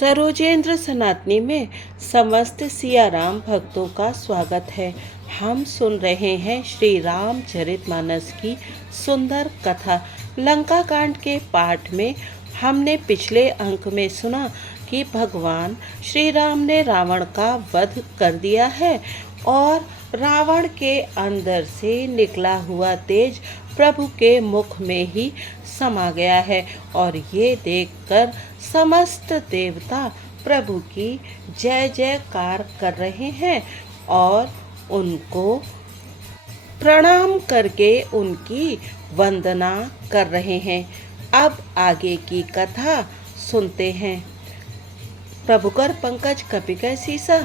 सरोजेंद्र सनातनी में समस्त सियाराम भक्तों का स्वागत है। हम सुन रहे हैं श्री रामचरितमानस की सुंदर कथा। लंका कांड के पाठ में हमने पिछले अंक में सुना कि भगवान श्री राम ने रावण का वध कर दिया है और रावण के अंदर से निकला हुआ तेज प्रभु के मुख में ही समा गया है और ये देखकर समस्त देवता प्रभु की जय जयकार कर रहे हैं और उनको प्रणाम करके उनकी वंदना कर रहे हैं। अब आगे की कथा सुनते हैं। प्रभु कर पंकज कपिकै सीसा,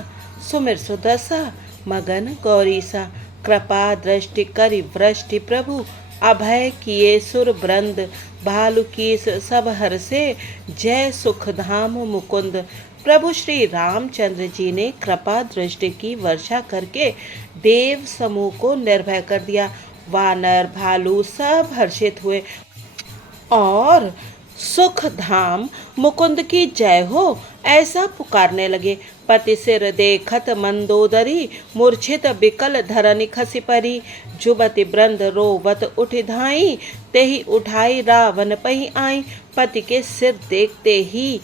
सुमिर सुदशा मगन गौरीसा। कृपा दृष्टि करि वृष्टि प्रभु, अभय किए सुर वृंद। भालु कीस सब हर्षे, जय सुख धाम मुकुंद। प्रभु श्री रामचंद्र जी ने कृपा दृष्टि की वर्षा करके देव समूह को निर्भय कर दिया। वानर भालू सब हर्षित हुए और सुख धाम मुकुंद की जय हो ऐसा पुकारने लगे। पति सिर देखत मंदोदरी, मूर्छित बिकल धरनी खसी परी। जुबति ब्रंद रोवत उठ धाई, तेहि उठाई रावण पही आई। पति के सिर देखते ही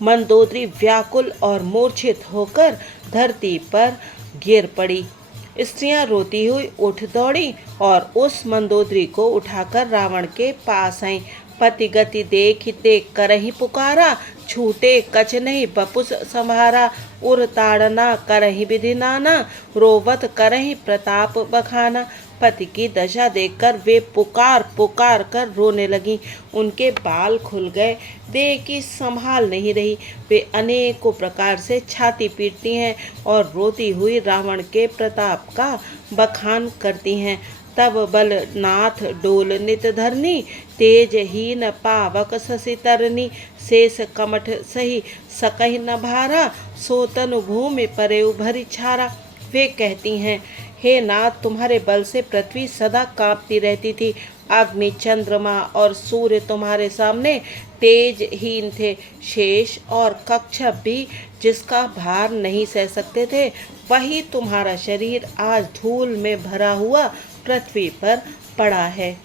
मंदोदरी व्याकुल और मूर्छित होकर धरती पर गिर पड़ी। स्त्रियां रोती हुई उठ दौड़ी और उस मंदोदरी को उठाकर रावण के पास आई। पति गति देख करहि पुकारा, छूटे कछ नहीं बपुस संभारा। उर ताड़ना करहि विधि नाना, रोवत करहि प्रताप बखाना। पति की दशा देखकर वे पुकार पुकार कर रोने लगी। उनके बाल खुल गए, देह की संभाल नहीं रही। वे अनेकों प्रकार से छाती पीटती हैं और रोती हुई रावण के प्रताप का बखान करती हैं। तब बल नाथ डोल नित धरनी, तेजहीन पावक शशि तरनी। शेष कमठ सही सकहि न भारा, सोतनु भूमि परे उभरी छारा। वे कहती हैं, हे नाथ, तुम्हारे बल से पृथ्वी सदा कांपती रहती थी। अग्नि चंद्रमा और सूर्य तुम्हारे सामने तेजहीन थे। शेष और कच्छप भी जिसका भार नहीं सह सकते थे, वही तुम्हारा शरीर आज धूल में भरा हुआ पृथ्वी पर पड़ा है।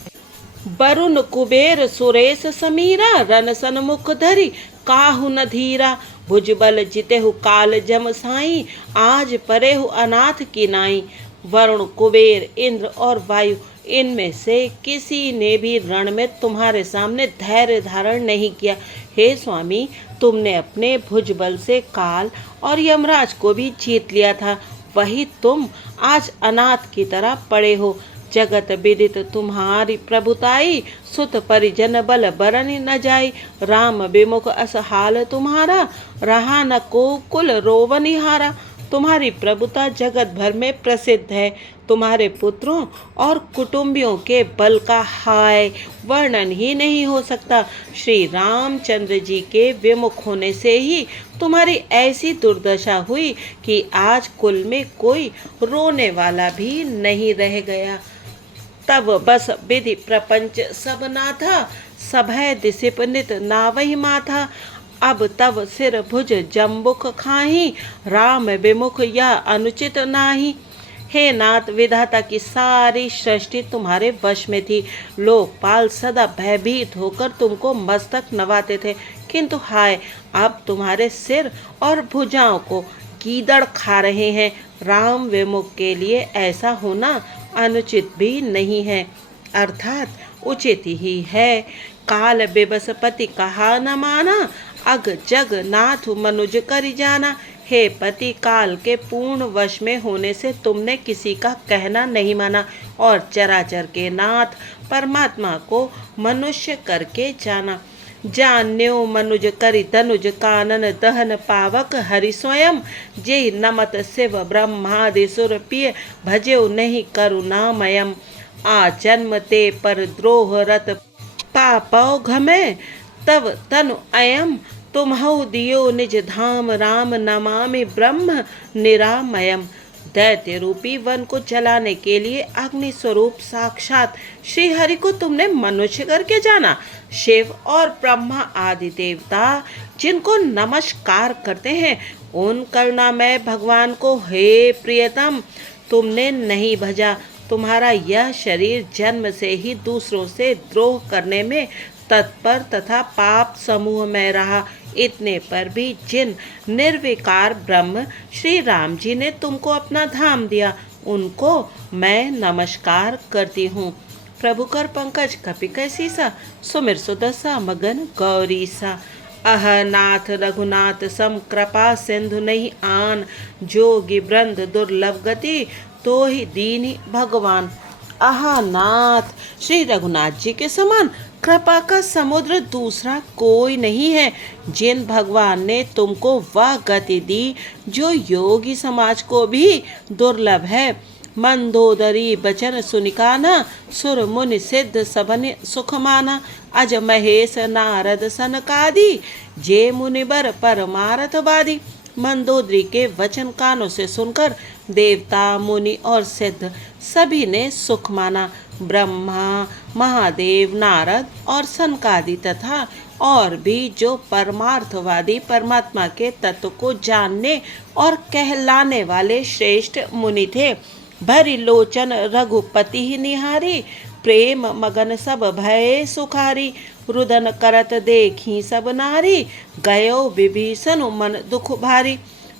वरुण कुबेर सुरेश समीरा, रन सन्मुख धरि काहू न धीरा। भुजबल जितेहु काल जम साई, आज परेहु अनाथ की नाई। वरुण कुबेर इंद्र और वायु, इनमें से किसी ने भी रण में तुम्हारे सामने धैर्य धारण नहीं किया। हे स्वामी, तुमने अपने भुजबल से काल और यमराज को भी जीत लिया था, वही तुम आज अनाथ की तरह पड़े हो। जगत विदित तुम्हारी प्रभुताई, सुत परिजन बल बरन न जाई। राम विमुख असहाल तुम्हारा, रहा न को कुल रोवनिहारा। तुम्हारी प्रभुता जगत भर में प्रसिद्ध है। तुम्हारे पुत्रों और कुटुंबियों के बल का हाय वर्णन ही नहीं हो सकता। श्री रामचंद्र जी के विमुख होने से ही तुम्हारी ऐसी दुर्दशा हुई कि आज कुल में कोई रोने वाला भी नहीं रह गया। तब बस विधि प्रपंच सब नाथा, सभय दिसिप नित नावहि माथा। अब तब सिर भुज जम्बुख खाही, राम विमुख यह अनुचित नाही। हे नाथ, विधाता की सारी सृष्टि तुम्हारे वश में थी। लोकपाल सदा भयभीत होकर तुमको मस्तक नवाते थे, किंतु हाय, अब तुम्हारे सिर और भुजाओं को गीदड़ खा रहे हैं। राम विमुख के लिए ऐसा होना अनुचित भी नहीं है, अर्थात उचित ही है। काल बेबसपति कहा न माना, अग जग नाथ मनुज करि जाना। हे पति, काल के पूर्ण वश में होने से तुमने किसी का कहना नहीं माना और चराचर के नाथ परमात्मा को मनुष्य करके जाना। जान्यो मनुज करि तनुज कानन दहन पावक हरि स्वयं। जे नमत शिव ब्रह्मादि सुर पिय, भजेउ नहीं करुणामयम। आ जन्म ते पर द्रोह रत पापौ घमे, तव तनु अयम। तुम्हु दियो निज धाम, राम नमामि ब्रह्म निरामयम। दैत्य रूपी वन को जलाने के लिए अग्नि स्वरूप साक्षात श्री हरि को तुमने मनुष्य करके जाना। शिव और ब्रह्मा आदि देवता जिनको नमस्कार करते हैं, उन करुणामय भगवान को हे प्रियतम तुमने नहीं भजा। तुम्हारा यह शरीर जन्म से ही दूसरों से द्रोह करने में तत्पर तथा पाप समूह में रहा। इतने पर भी जिन निर्विकार ब्रह्म श्री राम जी ने तुमको अपना धाम दिया, उनको मैं नमस्कार करती हूँ। प्रभु कर पंकज कपि कैसीसा, सुमिर सुदशा मगन गौरी सा। अह नाथ रघुनाथ सम कृपा सिंधु नहीं आन, जोगी वृंद दुर्लभ गति तो ही दीनी भगवान। आहा नाथ, श्री रघुनाथ जी के समान कृपा का समुद्र दूसरा कोई नहीं है। जिन भगवान ने तुमको वह गति दी जो योगी समाज को भी दुर्लभ है। मंदोदरी बचन सुनिकाना, सुर मुनि सिद्ध सबन सुख माना। अज महेश नारद सनकादि, जे मुनिबर परमारथ वादी। मंदोदरी के वचन कानों से सुनकर देवता मुनि और सिद्ध सभी ने सुख माना। ब्रह्मा महादेव नारद और सनकादि तथा और भी जो परमार्थवादी परमात्मा के तत्व को जानने और कहलाने वाले श्रेष्ठ मुनि थे, भरी लोचन रघुपति ही निहारी। प्रेम मगन सब भय सुखारी, रुदन करत देखी सब नारी। गयो विभीषण मन दुख भारी।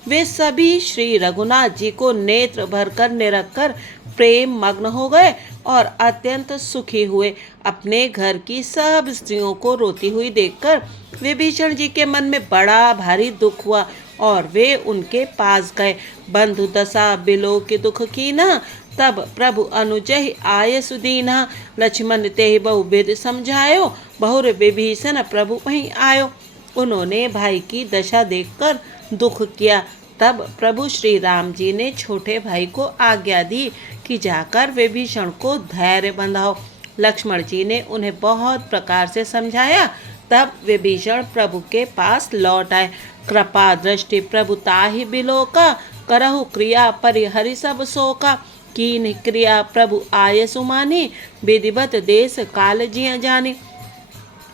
वे सभी श्री रघुनाथ जी को नेत्र भरकर निरख कर प्रेम मग्न हो गए और अत्यंत सुखी हुए। अपने घर की सब स्त्रियों को रोती हुई देखकर विभीषण जी के मन में बड़ा भारी दुख हुआ और वे उनके पास गए। बंधु दशा बिलो के दुख की ना, तब प्रभु अनुजहि आय सुदीना। लक्ष्मण ते बहुविध समझायो, बहुर विभीषण प्रभु वहीं आयो। उन्होंने भाई की दशा देखकर दुख किया। तब प्रभु श्री राम जी ने छोटे भाई को आज्ञा दी कि जाकर विभीषण को धैर्य बंधाओ। लक्ष्मण जी ने उन्हें बहुत प्रकार से समझाया। तब विभीषण प्रभु के पास लौट आए। कृपा दृष्टि प्रभु ताहि बिलोका, करहु क्रिया परिहरि सब शोका। कीन क्रिया प्रभु आय सुमानी, विधिवत देश काल जिया जानी।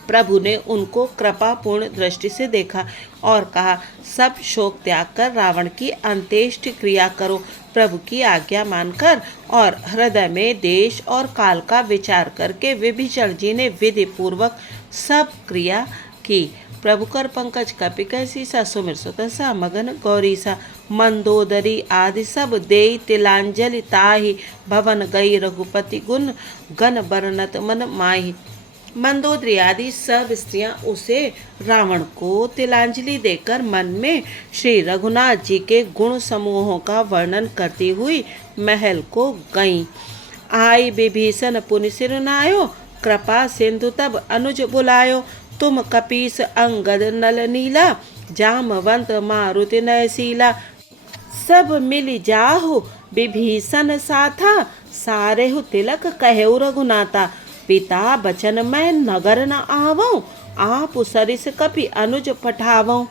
प्रभु ने उनको कृपापूर्ण दृष्टि से देखा और कहा, सब शोक त्याग कर रावण की अंत्येष्टि क्रिया करो। प्रभु की आज्ञा मानकर और हृदय में देश और काल का विचार करके विभीषण जी ने विधि पूर्वक सब क्रिया की। प्रभु कर पंकज कपि कैसी सा, सुमिर सुतसा मगन गौरी सा। मंदोदरी आदि सब देई तिलांजलि ताहि, भवन गई रघुपति गुण गण बरनत मन माहि। मंदोदरी आदि सब स्त्रियां उसे रावण को तिलांजलि देकर मन में श्री रघुनाथ जी के गुण समूहों का वर्णन करती हुई महल को गईं। आई विभीषण पुनि सिरनायो, कृपा सिंधु तब अनुज बुलायो। तुम कपीस अंगद नल नीला, जामवंत मारुति नयशीला। सब मिल जाहु विभीषण साथा, सारेहु तिलक कहेउ रघुनाथा। पिता बचन मैं नगर न आवऊं, आप सरिस कपि अनुज पठावऊं।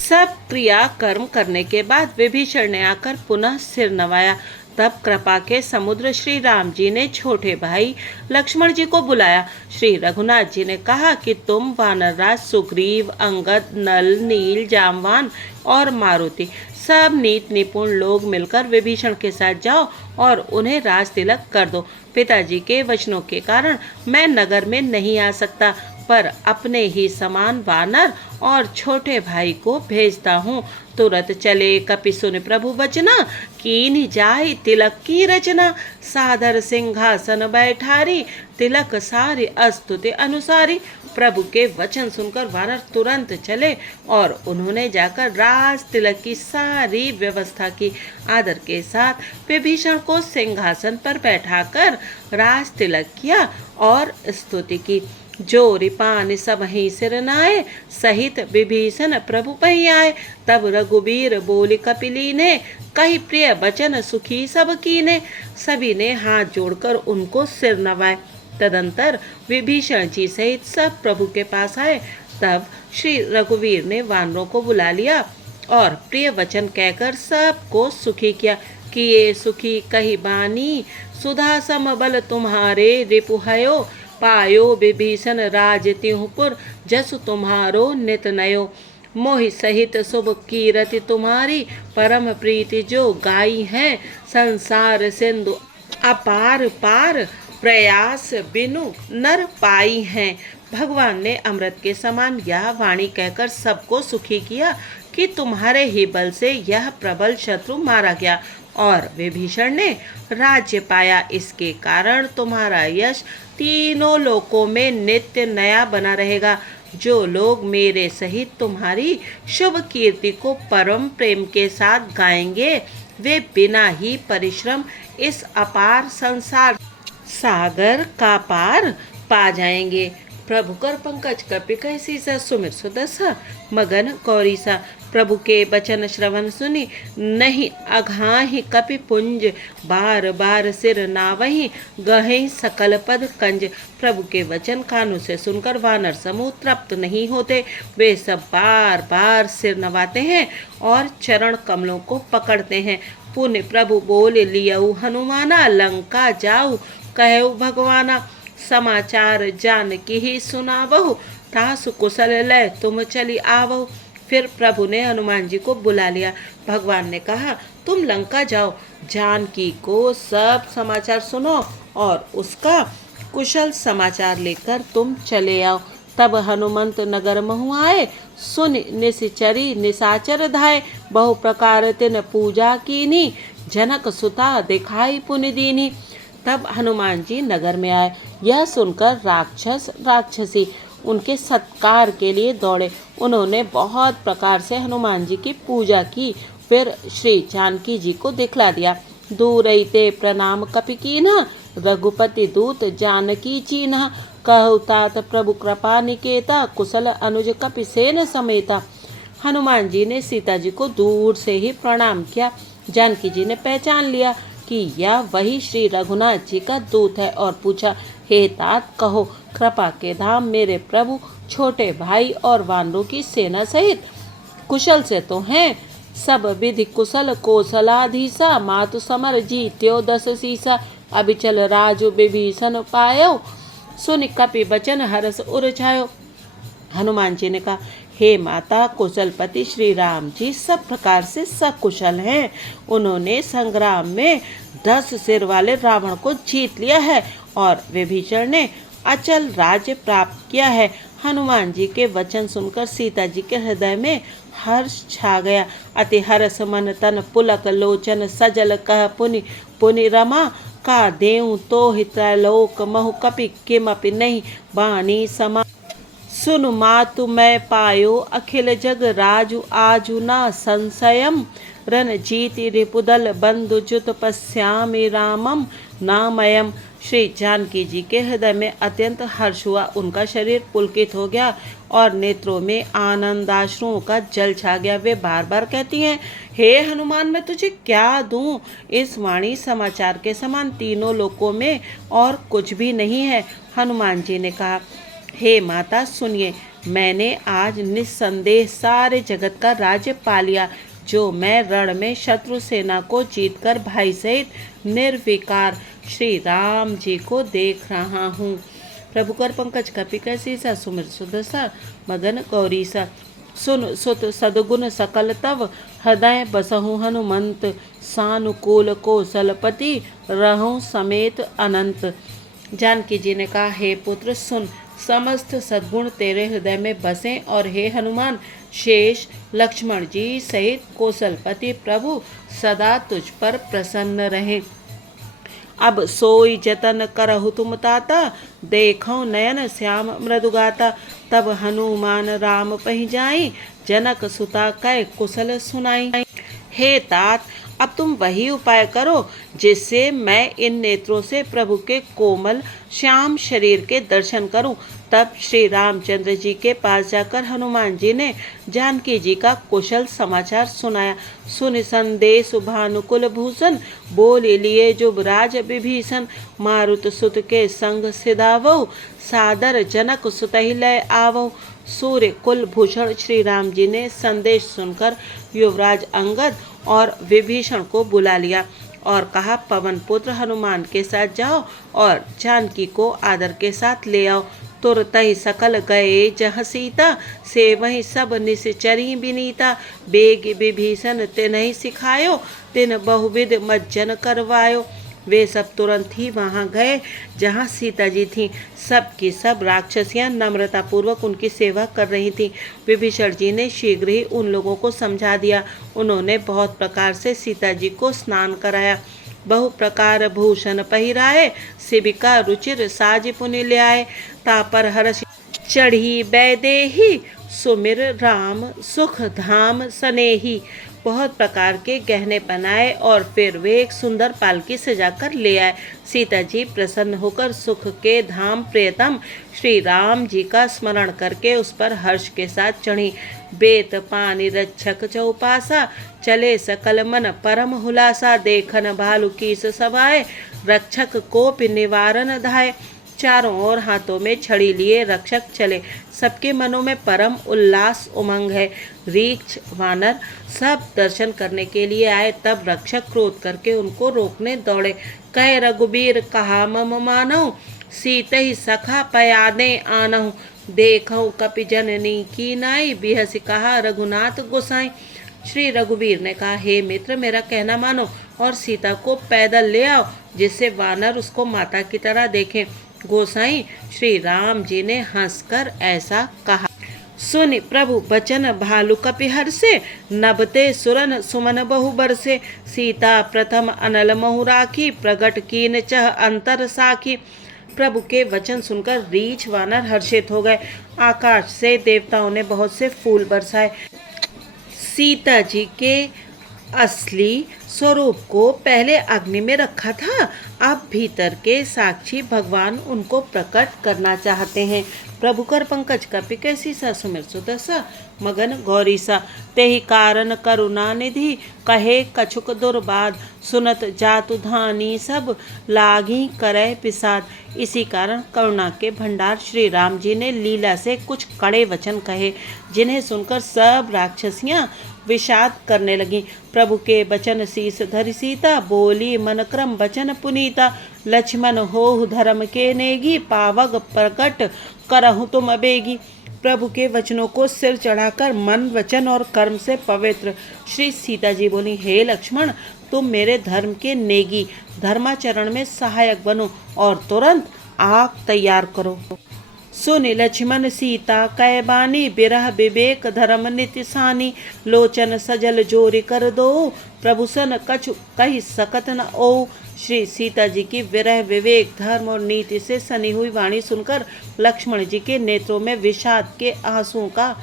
सब क्रिया कर्म करने के बाद विभीषण ने आकर पुनः सिर नवाया। तब कृपा के समुद्र श्री राम जी ने छोटे भाई लक्ष्मण जी को बुलाया। श्री रघुनाथ जी ने कहा कि तुम वानरराज सुग्रीव, अंगद, नल, नील, जामवान और मारुति सब नीत निपुण लोग मिलकर विभीषण के साथ जाओ और उन्हें राज तिलक कर दो। पिताजी के वचनों के कारण मैं नगर में नहीं आ सकता, पर अपने ही समान वानर और छोटे भाई को भेजता हूँ। तुरंत चले कपि सुन प्रभु वचना, कीन्हि जाहि तिलक की रचना। सादर सिंहासन बैठारी, तिलक सारी अस्तुति अनुसारी। प्रभु के वचन सुनकर वानर तुरंत चले और उन्होंने जाकर राज तिलक की सारी व्यवस्था की। आदर के साथ विभीषण को सिंहासन पर बैठाकर राज तिलक किया और स्तुति की। जोरी पान सब ही सिरनाए, सहित विभीषण प्रभु पही आए। तब रघुबीर बोली कपिली ने, कही प्रिय वचन सुखी सब कीने। सभी ने हाथ जोड़कर उनको सिर नवाए। तदंतर विभीषण जी सहित सब प्रभु के पास आए। तब श्री रघुवीर ने वानरों को बुला लिया और प्रिय वचन कहकर सबको सुखी किया किए सुखी कही बानी, सुधा सम बल तुम्हारे रिपुहयो, पायो विभीषण राज तिहुपुर, जसु तुम्हारो नित नयो। मोहि सहित शुभ कीरति तुम्हारी, परम प्रीति जो गाई है, संसार सिंधु अपार पार, प्रयास बिनु नर पाई हैं। भगवान ने अमृत के समान यह वाणी कहकर सबको सुखी किया कि तुम्हारे ही बल से यह प्रबल शत्रु मारा गया और विभीषण ने राज्य पाया। इसके कारण तुम्हारा यश तीनों लोकों में नित्य नया बना रहेगा। जो लोग मेरे सहित तुम्हारी शुभ कीर्ति को परम प्रेम के साथ गाएंगे, वे बिना ही परिश्रम इस अपार संसार सागर का पार पा जाएंगे। प्रभु कर पंकज कपि कैसी सा, सुमिर सुदसा मगन गौरी सा। प्रभु के वचन श्रवण सुनी, नहीं अघाहि कपि पुंज, बार बार सिर नावहि, गहे सकल पद कंज। प्रभु के वचन कानों से सुनकर वानर समूह तृप्त नहीं होते, वे सब बार बार सिर नवाते हैं और चरण कमलों को पकड़ते हैं। पुण्य प्रभु बोले लियऊ हनुमाना, लंका जाऊ कहु भगवाना, समाचार जान की ही सुनावहु, तासु कुशल लय तुम चली आवहु। फिर प्रभु ने हनुमान जी को बुला लिया। भगवान ने कहा, तुम लंका जाओ, जानकी को सब समाचार सुनो और उसका कुशल समाचार लेकर तुम चले आओ। तब हनुमंत नगर महु आए, सुन निशिचरी निशाचर धाय, बहु प्रकार तिन पूजा कीनी, जनक सुता दिखाई पुनि दीनी। तब हनुमान जी नगर में आए। यह सुनकर राक्षस राक्षसी उनके सत्कार के लिए दौड़े। उन्होंने बहुत प्रकार से हनुमान जी की पूजा की, फिर श्री जानकी जी को दिखला दिया। दूर ते प्रणाम कपि कीन्हा, रघुपति दूत जानकी चीन्हा, कहु तात प्रभु कृपा निकेता, कुशल अनुज कपि सेन समेता। हनुमान जी ने सीता जी को दूर से ही प्रणाम किया। जानकी जी ने पहचान लिया कि यह वही श्री रघुनाथ जी का दूत है और पूछा, हे तात कहो, कृपा के धाम मेरे प्रभु छोटे भाई और वानरों की सेना सहित कुशल से तो हैं। सब विधि कुशल कौशलाधीसा, मातु समर जीत्यो दस सीसा, अभिचल राजु विभीषण पायो, सुनि कपि बचन हरस उर छायो। हनुमान जी ने कहा, हे माता, कुशलपति श्री राम जी सब प्रकार से सकुशल हैं। उन्होंने संग्राम में 10 सिर वाले रावण को जीत लिया है और विभीषण ने अचल राज्य प्राप्त किया है। हनुमान जी के वचन सुनकर सीता जी के हृदय में हर्ष छा गया। अति हरस मन तन पुलक लोचन, सजल कह पुनि पुनि रमा, का देऊं तो हित्रलोक महु, कपि किमपि नहीं बानी समा। सुनु मातु मैं पायो, अखिल जग राजु आजु ना संशयम, रन जीति रिपुदल बंधु जुत पश्यामि रामम नामयम। श्री जानकी जी के हृदय में अत्यंत हर्ष हुआ। उनका शरीर पुलकित हो गया और नेत्रों में आनंदाश्रुओं का जल छा गया। वे बार बार कहती हैं, हे हनुमान, मैं तुझे क्या दूं? इस वाणी समाचार के समान तीनों लोकों में और कुछ भी नहीं है। हनुमान जी ने कहा, हे माता सुनिए, मैंने आज निस्संदेह सारे जगत का राज्य पा लिया। जो मैं रण में शत्रु सेना को जीतकर भाई सहित निर्विकार श्री राम जी को देख रहा हूँ। प्रभु कर पंकज कपि कैसी सा, सुमिर सुदसा मगन गौरी सा। सुन सुत सदगुण सकल तव, हृदय बसहु हनुमंत, सानुकूल कौशलपति रहूं समेत अनंत। जानकी जी ने कहा, हे पुत्र सुन, समस्त सद्गुण तेरे हृदय में बसें और हे हनुमान, शेष लक्ष्मण जी सहित कौशलपति प्रभु सदा तुझ पर प्रसन्न रहें। अब सोई जतन करहु तुम ताता, देखो नयन श्याम मृदुगाता। तब हनुमान राम पहि जाई, जनक सुता कै कुशल सुनाई। हे तात, अब तुम वही उपाय करो जिससे मैं इन नेत्रों से प्रभु के कोमल श्याम शरीर के दर्शन करूं। तब श्री रामचंद्र जी के पास जाकर हनुमान जी ने जानकी जी का कुशल समाचार सुनाया। सुन संदेश भानुकुल भूषण, बोल लिए जुबराज विभीषण। मारुत सुत के संग सिधावो, सादर जनक सुतहि लय आवो। सूर्य कुल भूषण श्री राम जी ने संदेश सुनकर युवराज अंगद और विभीषण को बुला लिया। और कहा, पवन पुत्र हनुमान के साथ जाओ और जानकी को आदर के साथ ले आओ। तुरत ही सकल गए जहाँ सीता, से वही सब निश्चरी विनीता। बेग विभीषण तिन्हि सिखायो, तिन बहुविध मज्जन करवायो। वे सब तुरंत ही वहां गए जहां सीता जी थीं। सब की सब राक्षसियां नम्रता पूर्वक उनकी सेवा कर रही थीं। विभीषण जी ने शीघ्र ही उन लोगों को समझा दिया। उन्होंने बहुत प्रकार से सीता जी को स्नान कराया, बहु प्रकार भूषण पहिराए, शिविका रुचिर साज पुनि ले आए। तापर हर्ष चढ़ी बैदेही, सुमिर राम सुख धाम सनेही। बहुत प्रकार के गहने पहनाए और फिर वे एक सुंदर पालकी सजाकर ले आए। सीता जी प्रसन्न होकर सुख के धाम प्रियतम श्री राम जी का स्मरण करके उस पर हर्ष के साथ चढ़ी। बेत पानी रक्षक चौपासा, चले सकल मन परम हुलासा। देखन भालू कीस सभाए, रक्षक कोप निवारण धाय। चारों ओर हाथों में छड़ी लिए रक्षक चले। सबके मनों में परम उल्लास उमंग है। रीछ वानर सब दर्शन करने के लिए आए। तब रक्षक क्रोध करके उनको रोकने दौड़े। कहे, रघुबीर कहा मम मानहु, सीते ही सखा पयादे आनहु। देखहु कपि जननी की नाई, बिहसी कहा रघुनाथ गोसाई। श्री रघुबीर ने कहा, हे मित्र, मेरा कहना मानो और सीता को पैदल ले आओ, जिससे वानर उसको माता की तरह देखें। गोसाई श्री राम जी ने हंसकर ऐसा कहा। सुनि प्रभु बचन भालु कपि हर्षे, नभते सुरन सुमन बहु बरसे। सीता प्रथम अनल महु राखी, प्रगट कीन चह अंतर साखी। प्रभु के वचन सुनकर रीछ वानर हर्षित हो गए। आकाश से देवताओं ने बहुत से फूल बरसाए। सीता जी के असली स्वरूप को पहले अग्नि में रखा था, अब भीतर के साक्षी भगवान उनको प्रकट करना चाहते हैं। प्रभु कर पंकज कपि कैसी सा, सुमिर सुदसा मगन गौरी सा। तेहि कारण करुणा निधि, कहे कछुक दुर्बाद। सुनत जातु धानी सब, लागी करे पिसाद। इसी कारण करुणा के भंडार श्री राम जी ने लीला से कुछ कड़े वचन कहे, जिन्हें सुनकर सब राक्षसियां विषाद करने लगी। प्रभु के वचन शीस धरि सीता, बोली मन क्रम वचन पुनीता। लक्ष्मण होहु धर्म के नेगी, पावक प्रकट करहु तुम अबेगी। प्रभु के वचनों को सिर चढ़ाकर मन वचन और कर्म से पवित्र श्री सीता जी बोली, हे लक्ष्मण, तुम मेरे धर्म के नेगी, धर्माचरण में सहायक बनो और तुरंत आग तैयार करो। सुनि लक्ष्मण सीता कै बानी, बिरह विवेक धर्म निति सानी। लोचन सजल जोरी कर दो, प्रभु सन कछु कही सकत न ओ। श्री सीता जी की विरह विवेक धर्म और नीति से सनी हुई वाणी सुनकर लक्ष्मण जी के नेत्रों में विषाद के आंसुओं का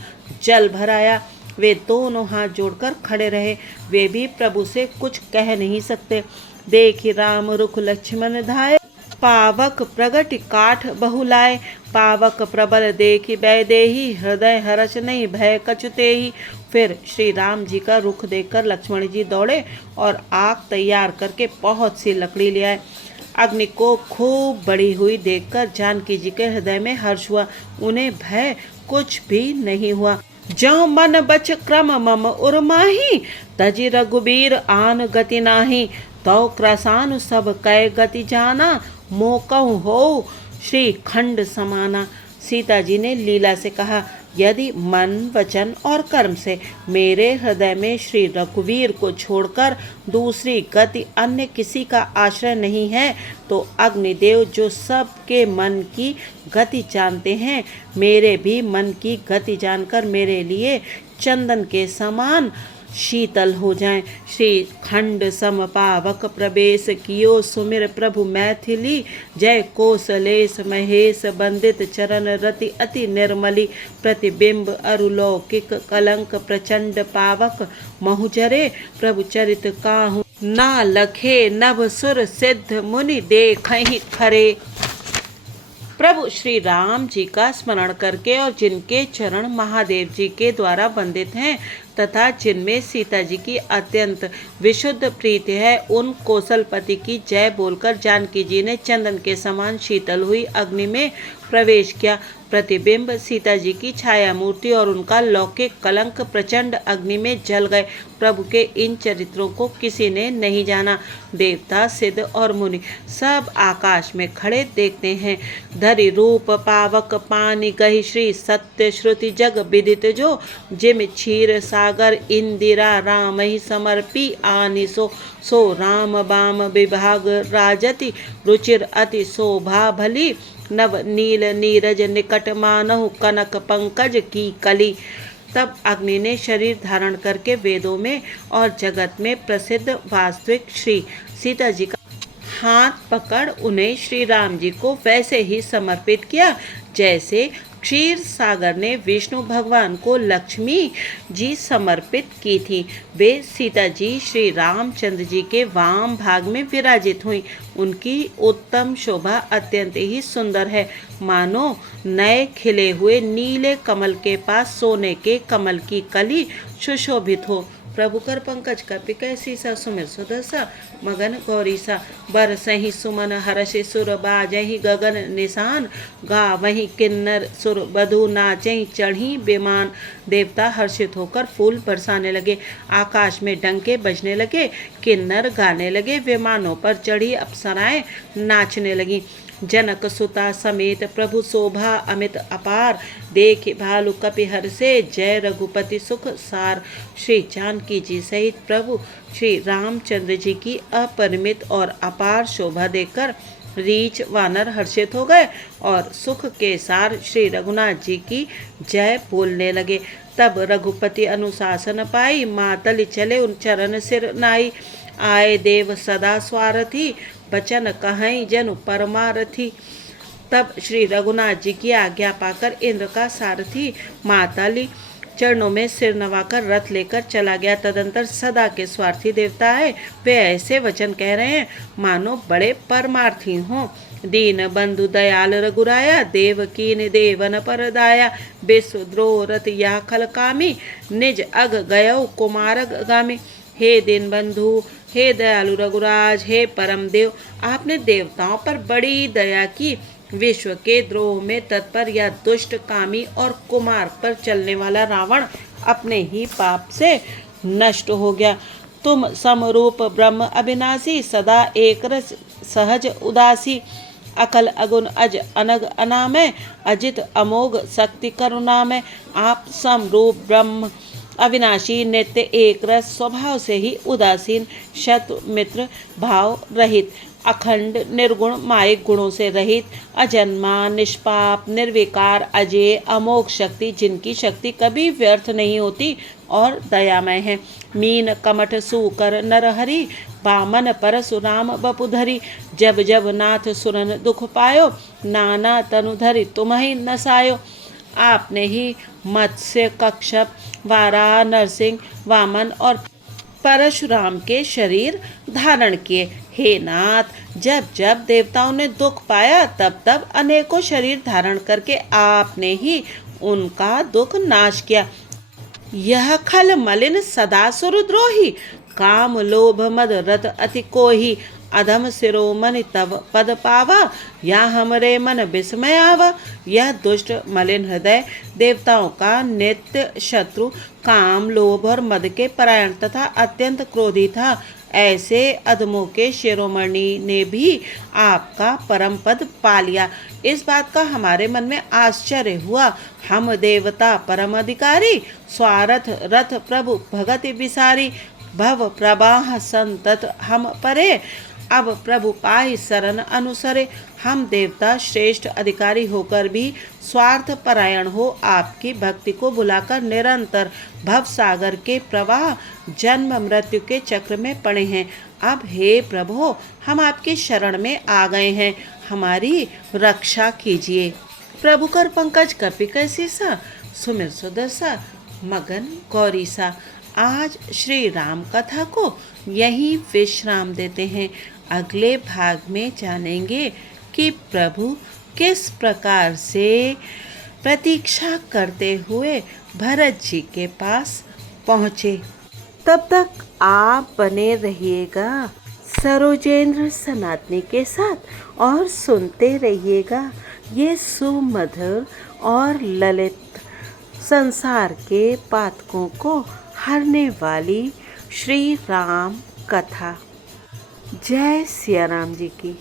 जल भराया। वे दोनों हाथ जोड़कर खड़े रहे। वे भी प्रभु से कुछ कह नहीं सकते। देखि राम रुख लक्ष्मण धाये, पावक प्रगट काठ बहुलाए। पावक प्रबल देखि बैदेही, हृदय हर्ष नहीं भय कछुतेही। फिर श्री राम जी का रुख देखकर लक्ष्मण जी दौड़े और आग तैयार करके बहुत सी लकड़ी ले आए। अग्नि को खूब बढ़ी हुई देखकर जानकी जी के हृदय में हर्ष हुआ। उन्हें भय कुछ भी नहीं हुआ। जौ मन बच क्रम मम उर्माही, तजि रघुबीर आन गति नाही। तौ क्रसानु सब कै गति जाना, मोकहु हो श्री खंड समाना। सीता जी ने लीला से कहा, यदि मन वचन और कर्म से मेरे हृदय में श्री रघुवीर को छोड़कर दूसरी गति अन्य किसी का आश्रय नहीं है, तो अग्निदेव जो सबके मन की गति जानते हैं, मेरे भी मन की गति जानकर मेरे लिए चंदन के समान शीतल हो जाएं। श्री खंड सम पावक प्रवेश कियो, सुमिर प्रभु मैथिली। जय कोसलेश महेश बंदित चरण रति अति निर्मली। प्रतिबिंब अरुलौकिक कलंक प्रचंड पावक, महुजरे प्रभु चरित काहू। ना लखे नभ सुर सिद्ध मुनि, देखहि खरे। प्रभु श्री राम जी का स्मरण करके और जिनके चरण महादेव जी के द्वारा वंदित हैं तथा जिनमें सीता जी की अत्यंत विशुद्ध प्रीति है, उन कौशलपति की जय बोलकर जानकी जी ने चंदन के समान शीतल हुई अग्नि में प्रवेश किया। प्रतिबिंब सीता जी की छाया मूर्ति और उनका लौकिक कलंक प्रचंड अग्नि में जल गए। प्रभु के इन चरित्रों को किसी ने नहीं जाना। देवता, सिद्ध और मुनि सब आकाश में खड़े देखते हैं। धरि रूप पावक पानी गहि श्री सत्य श्रुति जग विदित जो, जिम क्षीर सागर इंदिरा राम ही समर्पी आनिसो। सो राम बाम विभाग राजति रुचिर अति शोभा भली, नव नील नीरज निकट मानहु कनक पंकज की कली। तब अग्नि ने शरीर धारण करके वेदों में और जगत में प्रसिद्ध वास्तविक श्री सीता जी का हाथ पकड़ उन्हें श्री राम जी को वैसे ही समर्पित किया जैसे क्षीर सागर ने विष्णु भगवान को लक्ष्मी जी समर्पित की थी। वे सीता जी श्री रामचंद्र जी के वाम भाग में विराजित हुई। उनकी उत्तम शोभा अत्यंत ही सुंदर है, मानो नए खिले हुए नीले कमल के पास सोने के कमल की कली सुशोभित हो। प्रभु कर पंकज कपि कैसी सा सुमिर सुदसा, मगन गौरी सा बरसहि सुमन हर्षि सुर बाजहि गगन निशान, गा वही किन्नर सुर बधु नाचहि चढ़ी विमान। देवता हर्षित होकर फूल बरसाने लगे, आकाश में डंके बजने लगे, किन्नर गाने लगे, विमानों पर चढ़ी अप्सराएं नाचने लगी। जनक सुता समेत प्रभु शोभा अमित अपार, देख भालु कपि हर्षे जय रघुपति सुख सार। श्री जानकी जी सहित प्रभु श्री रामचंद्र जी की अपरिमित और अपार शोभा देखकर रीछ वानर हर्षित हो गए और सुख के सार श्री रघुनाथ जी की जय बोलने लगे। तब रघुपति अनुशासन पाई, मातल चले उन चरण सिर नाई। आए देव सदा स्वारथी, बचन कहीं जनु परमारथी। तब श्री रघुनाथ जी की आज्ञा पाकर इंद्र का सारथी माताली चरणों में सिर नवाकर रथ लेकर चला गया। तदंतर सदा के स्वार्थी देवता है, वे ऐसे वचन कह रहे हैं मानो बड़े परमार्थी हों। दीन बंधु दयाल रघुराया, देव कीन देवन पर दाया। विश्वद्रोह रथ या खल कामी, निज अग गयो कुमारग गामी। हे दीन बंधु, हे दयालु रघुराज, हे परम देव, आपने देवताओं पर बड़ी दया की। विश्व के द्रोह में तत्पर या दुष्ट कामी और कुमार पर चलने वाला रावण अपने ही पाप से नष्ट हो गया। तुम समरूप ब्रह्म अविनाशी, सदा एक रस सहज उदासी। अकल अगुण अज अनग अनामय, अजित अमोघ शक्ति करुणामय। आप समरूप ब्रह्म अविनाशी, नित्य एक रस, स्वभाव से ही उदासीन, शत्रु मित्र भाव रहित, अखंड निर्गुण मायिक गुणों से रहित, अजन्मा निष्पाप निर्विकार अजेय अमोघ शक्ति, जिनकी शक्ति कभी व्यर्थ नहीं होती और दयामय है। मीन कमठ सूकर नरहरि, बामन परशुराम बपुधरी। जब जब नाथ सुरन दुख पायो, नाना तनुधरि तुम्हि नसायो। आपने ही मत्स्य कच्छप वाराह नरसिंह वामन और परशुराम के शरीर धारण किए। हे नाथ, जब जब देवताओं ने दुख पाया तब तब अनेकों शरीर धारण करके आपने ही उनका दुख नाश किया। यह खल मलिन सदा सुरद्रोही, काम लोभ मद रत अति कोही। अधम शिरोमणि तब पद पावा, या हमरे मन विस्मय आवा। यह दुष्ट मलिन हृदय देवताओं का नित्य शत्रु, काम लोभ और मद के परायण तथा अत्यंत क्रोधी था। ऐसे अधमों के शिरोमणि ने भी आपका परम पद पा लिया। इस बात का हमारे मन में आश्चर्य हुआ। हम देवता परम अधिकारी, स्वार्थ रथ प्रभु भगति विसारी। भव प्रवाह संतत हम परे, अब प्रभु पाहि शरण अनुसरे। हम देवता श्रेष्ठ अधिकारी होकर भी स्वार्थ परायण हो आपकी भक्ति को भुलाकर निरंतर भव सागर के प्रवाह जन्म मृत्यु के चक्र में पड़े हैं। अब हे प्रभु, हम आपकी शरण में आ गए हैं, हमारी रक्षा कीजिए। प्रभु कर पंकज कपि कैसी सा, सुमिर सुदर्शा मगन गौरी सा। आज श्री राम कथा को यहीं विश्राम देते हैं। अगले भाग में जानेंगे कि प्रभु किस प्रकार से प्रतीक्षा करते हुए भरत जी के पास पहुँचे। तब तक आप बने रहिएगा सरोजेंद्र सनातनी के साथ और सुनते रहिएगा ये सुमधुर और ललित संसार के पातकों को हरने वाली श्री राम कथा। जय सिया राम जी की।